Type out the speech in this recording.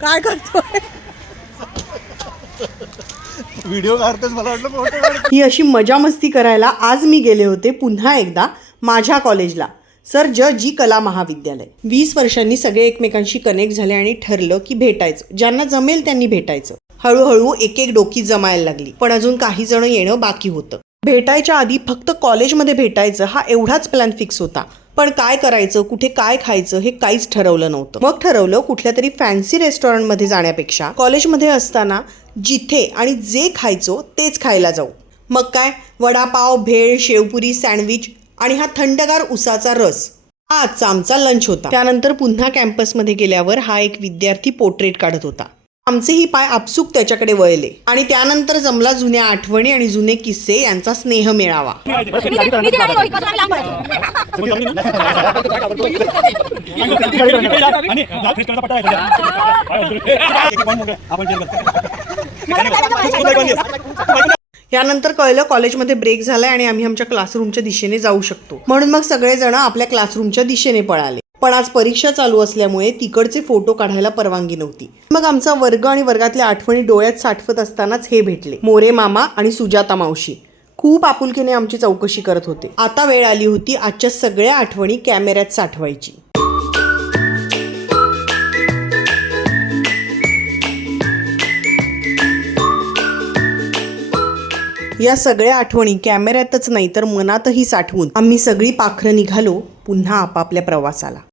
काय करतोय? व्हिडिओ काढतेस, मला वाटलं फोटो काढ. ही अशी मजा मस्ती करायला आज मी गेले होते पुन्हा एकदा माझ्या कॉलेजला, सर जी कला महाविद्यालय. 20 वर्षांनी सगळे एकमेकांशी कनेक्ट झाले आणि ठरलं की भेटायचं, ज्यांना जमेल त्यांनी भेटायचं. हळूहळू एक एक डोकी जमायला लागली, पण अजून काही जण येणं बाकी होतं. भेटायच्या आधी फक्त कॉलेजमध्ये भेटायचं हा एवढाच प्लॅन फिक्स होता, पण काय करायचं, कुठे काय खायचं हे काहीच ठरवलं नव्हतं. मग ठरवलं कुठल्या तरी फॅन्सी रेस्टॉरंटमध्ये जाण्यापेक्षा कॉलेजमध्ये असताना जिथे आणि जे खायचो तेच खायला जाऊ. मग काय, वडापाव, भेळ, शेवपुरी, सँडविच आणि हा थंडगार उसाचा रस हा आजचा आमचा लंच होता. त्यानंतर पुन्हा कॅम्पसमध्ये गेल्यावर हा एक विद्यार्थी पोर्ट्रेट काढत होता. आमचेही पाय आपसूक त्याच्याकडे वळले आणि त्यानंतर जमला जुन्या आठवणी आणि जुने किस्से यांचा स्नेह मेळावा. यानंतर कळलं कॉलेजमध्ये ब्रेक झालाय आणि आम्ही आमच्या क्लासरूमच्या दिशेने जाऊ शकतो. म्हणून मग सगळेजण आपल्या क्लासरूमच्या दिशेने पळाले. पण आज परीक्षा चालू असल्यामुळे तिकडचे फोटो काढायला परवानगी नव्हती. मग आमचा वर्ग आणि वर्गातल्या आठवणी डोळ्यात साठवत असतानाच हे भेटले, मोरे मामा आणि सुजाता मावशी. खूप आपुलकीने आमची चौकशी करत होते. आता वेळ आली होती आजच्या सगळ्या आठवणी कॅमेऱ्यात साठवायची. या सगळ्या आठवणी कॅमेऱ्यातच नाही तर मनातही साठवून आम्ही सगळी पाखरं निघालो पुन्हा आपापल्या प्रवासाला.